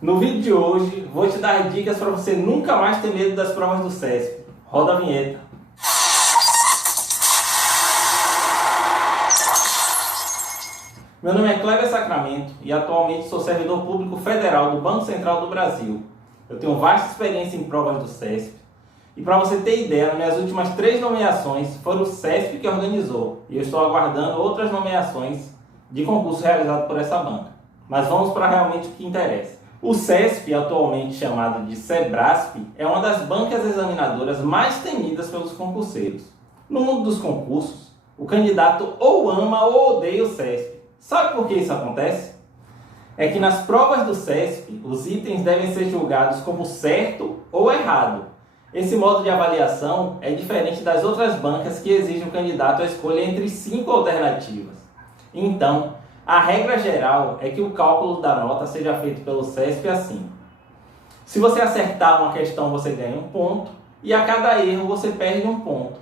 No vídeo de hoje, vou te dar dicas para você nunca mais ter medo das provas do CESP. Roda a vinheta. Meu nome é Cleber Sacramento e atualmente sou servidor público federal do Banco Central do Brasil. Eu tenho vasta experiência em provas do CESP. E para você ter ideia, nas minhas últimas 3 nomeações foram o CESP que organizou. E eu estou aguardando outras nomeações de concurso realizado por essa banca. Mas vamos para realmente o que interessa. O CESP, atualmente chamado de Sebrasp, é uma das bancas examinadoras mais temidas pelos concurseiros. No mundo dos concursos, o candidato ou ama ou odeia o CESP. Sabe por que isso acontece? É que nas provas do CESP, os itens devem ser julgados como certo ou errado. Esse modo de avaliação é diferente das outras bancas que exigem o candidato a escolha entre 5 alternativas. Então, a regra geral é que o cálculo da nota seja feito pelo CESP assim. Se você acertar uma questão, você ganha 1 ponto e a cada erro você perde 1 ponto.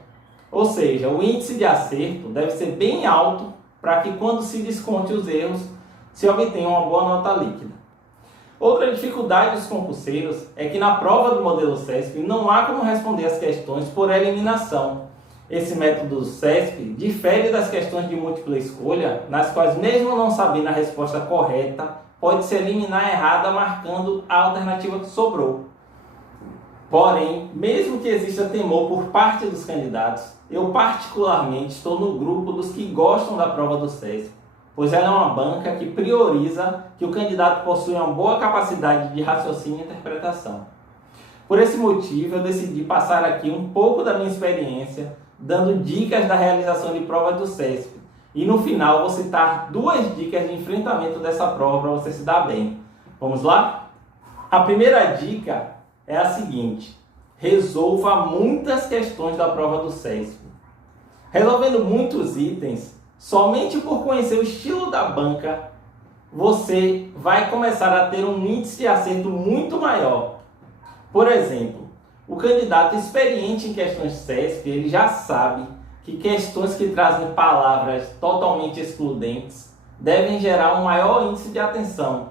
Ou seja, o índice de acerto deve ser bem alto para que quando se desconte os erros, se obtenha uma boa nota líquida. Outra dificuldade dos concurseiros é que na prova do modelo CESP não há como responder as questões por eliminação. Esse método do CESP difere das questões de múltipla escolha, nas quais mesmo não sabendo a resposta correta, pode-se eliminar a errada marcando a alternativa que sobrou. Porém, mesmo que exista temor por parte dos candidatos, eu particularmente estou no grupo dos que gostam da prova do CESP, pois ela é uma banca que prioriza que o candidato possua uma boa capacidade de raciocínio e interpretação. Por esse motivo, eu decidi passar aqui um pouco da minha experiência, dando dicas da realização de provas do CESP. E no final vou citar 2 dicas de enfrentamento dessa prova para você se dar bem. Vamos lá? A primeira dica é a seguinte: resolva muitas questões da prova do CESP. Resolvendo muitos itens, somente por conhecer o estilo da banca, você vai começar a ter um índice de acerto muito maior. Por exemplo, o candidato experiente em questões CESP, ele já sabe que questões que trazem palavras totalmente excludentes devem gerar um maior índice de atenção.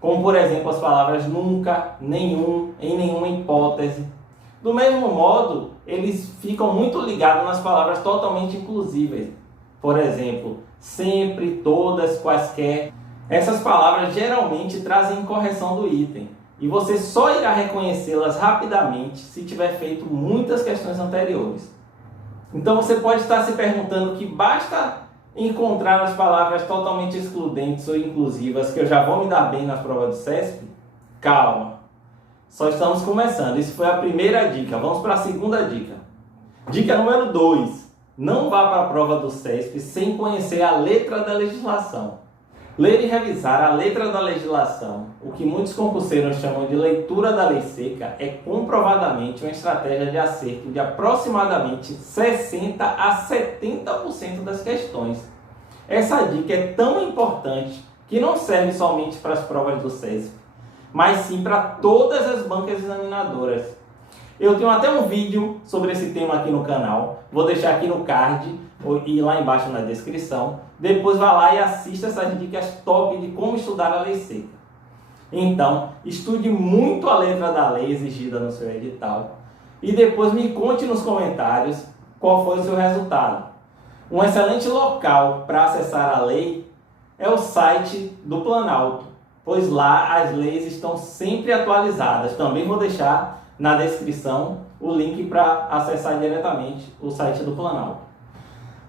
Como, por exemplo, as palavras nunca, nenhum, em nenhuma hipótese. Do mesmo modo, eles ficam muito ligados nas palavras totalmente inclusíveis. Por exemplo, sempre, todas, quaisquer. Essas palavras geralmente trazem incorreção do item. E você só irá reconhecê-las rapidamente se tiver feito muitas questões anteriores. Então você pode estar se perguntando que basta encontrar as palavras totalmente excludentes ou inclusivas que eu já vou me dar bem nas provas do CESP? Calma, só estamos começando. Isso foi a primeira dica. Vamos para a segunda dica. Dica número 2. Não vá para a prova do CESP sem conhecer a letra da legislação. Ler e revisar a letra da legislação, o que muitos concurseiros chamam de leitura da lei seca, é comprovadamente uma estratégia de acerto de aproximadamente 60% a 70% das questões. Essa dica é tão importante que não serve somente para as provas do CESP, mas sim para todas as bancas examinadoras. Eu tenho até um vídeo sobre esse tema aqui no canal, vou deixar aqui no card e lá embaixo na descrição. Depois vá lá e assista essas dicas top de como estudar a lei seca. Então, estude muito a letra da lei exigida no seu edital e depois me conte nos comentários qual foi o seu resultado. Um excelente local para acessar a lei é o site do Planalto, pois lá as leis estão sempre atualizadas. Também vou deixar na descrição o link para acessar diretamente o site do Planalto.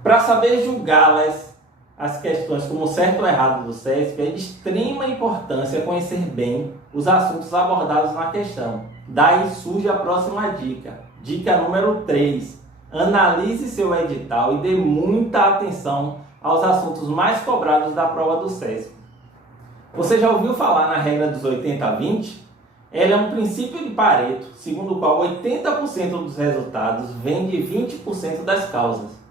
Para saber julgá-las, as questões como certo ou errado do CESP, é de extrema importância conhecer bem os assuntos abordados na questão. Daí surge a próxima dica. Dica número 3. Analise seu edital e dê muita atenção aos assuntos mais cobrados da prova do CESP. Você já ouviu falar na regra dos 80-20? Ela é um princípio de Pareto, segundo o qual 80% dos resultados vem de 20% das causas.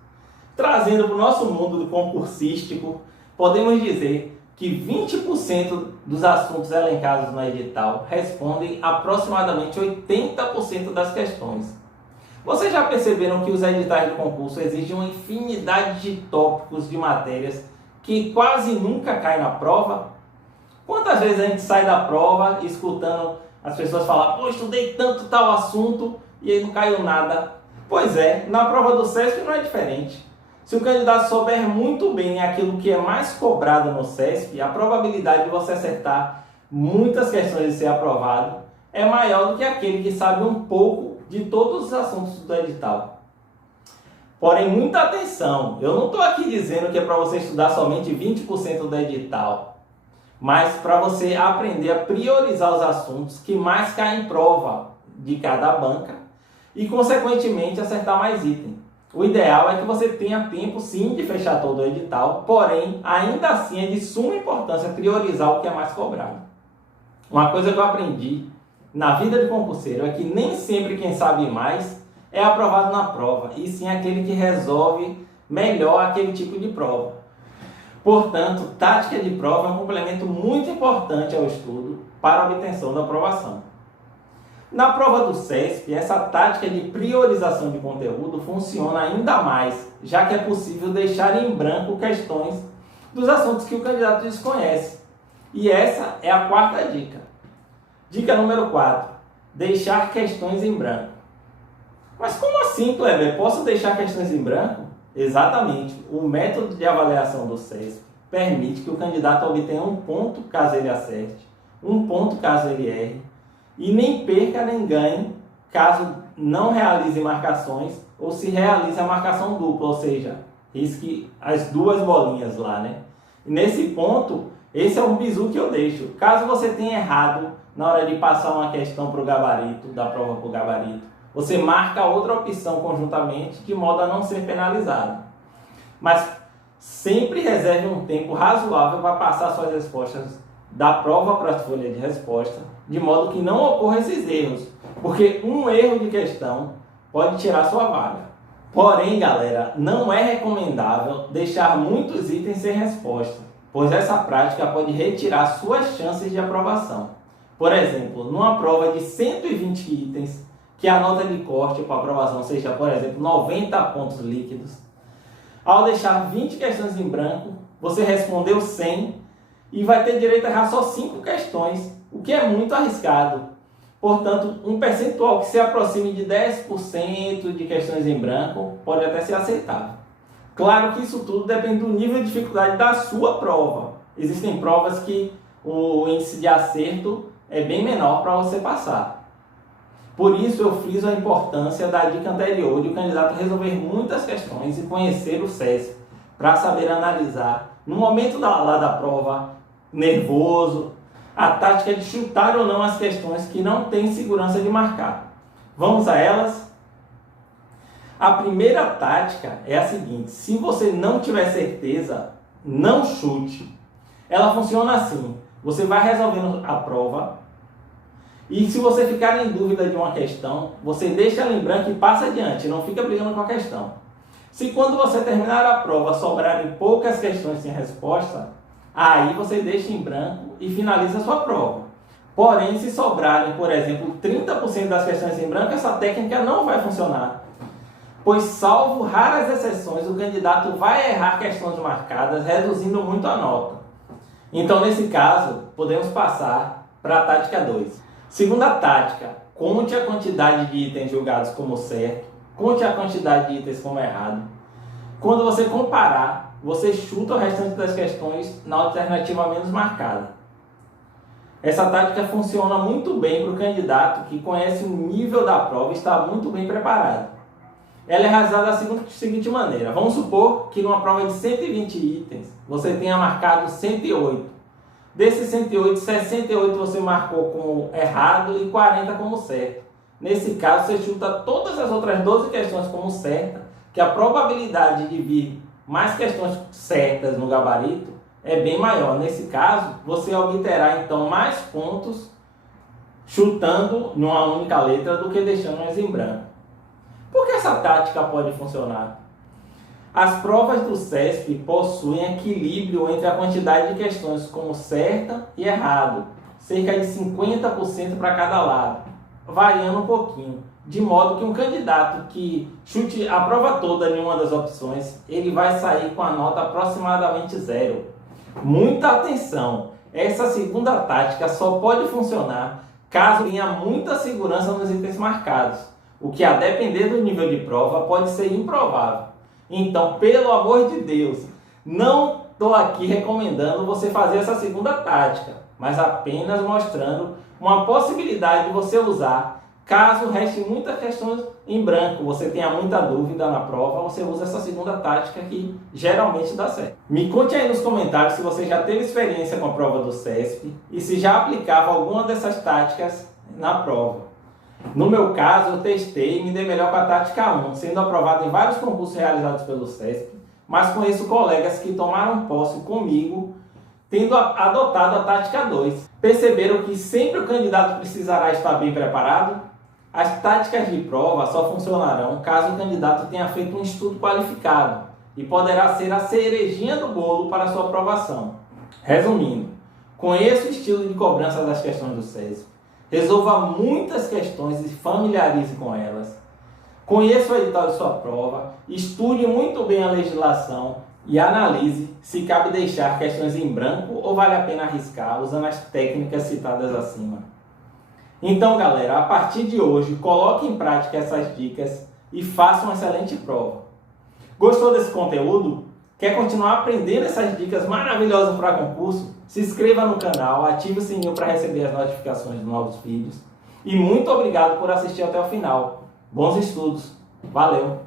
Trazendo para o nosso mundo do concursístico, podemos dizer que 20% dos assuntos elencados no edital respondem aproximadamente 80% das questões. Vocês já perceberam que os editais de concurso exigem uma infinidade de tópicos de matérias que quase nunca caem na prova? Quantas vezes a gente sai da prova escutando as pessoas falar, pô, estudei tanto tal assunto e aí não caiu nada. Pois é, na prova do CESP não é diferente. Se o candidato souber muito bem aquilo que é mais cobrado no CESP, a probabilidade de você acertar muitas questões e ser aprovado é maior do que aquele que sabe um pouco de todos os assuntos do edital. Porém, muita atenção, eu não estou aqui dizendo que é para você estudar somente 20% do edital, mas para você aprender a priorizar os assuntos que mais caem em prova de cada banca e, consequentemente, acertar mais itens. O ideal é que você tenha tempo, sim, de fechar todo o edital, porém, ainda assim é de suma importância priorizar o que é mais cobrado. Uma coisa que eu aprendi na vida de concurseiro é que nem sempre quem sabe mais é aprovado na prova, e sim aquele que resolve melhor aquele tipo de prova. Portanto, tática de prova é um complemento muito importante ao estudo para a obtenção da aprovação. Na prova do CESP, essa tática de priorização de conteúdo funciona ainda mais, já que é possível deixar em branco questões dos assuntos que o candidato desconhece. E essa é a quarta dica. Dica número 4. Deixar questões em branco. Mas como assim, Kleber? Posso deixar questões em branco? Exatamente. O método de avaliação do CESP permite que o candidato obtenha um ponto caso ele acerte, um ponto caso ele erre, e nem perca nem ganhe caso não realize marcações ou se realize a marcação dupla, ou seja, risque as duas bolinhas lá, né? E nesse ponto, esse é um bizu que eu deixo. Caso você tenha errado na hora de passar uma questão para o gabarito, da prova para o gabarito, você marca outra opção conjuntamente de modo a não ser penalizado. Mas sempre reserve um tempo razoável para passar suas respostas da prova para a folha de resposta, de modo que não ocorram esses erros, porque um erro de questão pode tirar sua vaga. Porém, galera, não é recomendável deixar muitos itens sem resposta, pois essa prática pode retirar suas chances de aprovação. Por exemplo, numa prova de 120 itens, que a nota de corte para aprovação seja, por exemplo, 90 pontos líquidos, ao deixar 20 questões em branco, você respondeu 100 e vai ter direito a errar só 5 questões, o que é muito arriscado. Portanto, um percentual que se aproxime de 10% de questões em branco pode até ser aceitável. Claro que isso tudo depende do nível de dificuldade da sua prova. Existem provas que o índice de acerto é bem menor para você passar. Por isso eu friso a importância da dica anterior de o candidato resolver muitas questões e conhecer o CESP para saber analisar, no momento lá da prova, nervoso, a tática de chutar ou não as questões que não tem segurança de marcar. Vamos a elas? A primeira tática é a seguinte: se você não tiver certeza, não chute. Ela funciona assim: você vai resolvendo a prova e se você ficar em dúvida de uma questão, você deixa ela em branco e passa adiante, não fica brigando com a questão. Se quando você terminar a prova sobrarem poucas questões sem resposta, aí você deixa em branco e finaliza a sua prova. Porém, se sobrarem, por exemplo, 30% das questões em branco, essa técnica não vai funcionar. Pois, salvo raras exceções, o candidato vai errar questões marcadas, reduzindo muito a nota. Então, nesse caso, podemos passar para a tática 2. Segunda tática: conte a quantidade de itens julgados como certo, conte a quantidade de itens como errado. Quando você comparar, você chuta o restante das questões na alternativa menos marcada. Essa tática funciona muito bem para o candidato que conhece o nível da prova e está muito bem preparado. Ela é realizada da seguinte maneira: vamos supor que numa prova de 120 itens, você tenha marcado 108. Desses 108, 68 você marcou como errado e 40 como certo. Nesse caso, você chuta todas as outras 12 questões como certa, que a probabilidade de vir mais questões certas no gabarito é bem maior. Nesse caso, você obterá então mais pontos chutando numa única letra do que deixando-as em branco. Por que essa tática pode funcionar? As provas do CESP possuem equilíbrio entre a quantidade de questões como certa e errado, cerca de 50% para cada lado, variando um pouquinho, de modo que um candidato que chute a prova toda em uma das opções, ele vai sair com a nota aproximadamente 0. Muita atenção! essa segunda tática só pode funcionar caso tenha muita segurança nos itens marcados, o que, a depender do nível de prova, pode ser improvável. Então, pelo amor de Deus, não estou aqui recomendando você fazer essa segunda tática, mas apenas mostrando uma possibilidade de você usar caso reste muitas questões em branco, você tenha muita dúvida na prova, você usa essa segunda tática que geralmente dá certo. Me conte aí nos comentários se você já teve experiência com a prova do CESP e se já aplicava alguma dessas táticas na prova. No meu caso, eu testei e me dei melhor com a tática 1, sendo aprovado em vários concursos realizados pelo CESP, mas conheço colegas que tomaram posse comigo tendo adotado a tática 2. Perceberam que sempre o candidato precisará estar bem preparado? As táticas de prova só funcionarão caso o candidato tenha feito um estudo qualificado e poderá ser a cerejinha do bolo para a sua aprovação. Resumindo, conheça o estilo de cobrança das questões do CESP, resolva muitas questões e familiarize com elas, conheça o edital de sua prova, estude muito bem a legislação e analise se cabe deixar questões em branco ou vale a pena arriscar usando as técnicas citadas acima. Então, galera, a partir de hoje, coloque em prática essas dicas e faça uma excelente prova. Gostou desse conteúdo? Quer continuar aprendendo essas dicas maravilhosas para concurso? Se inscreva no canal, ative o sininho para receber as notificações de novos vídeos. E muito obrigado por assistir até o final. Bons estudos! Valeu!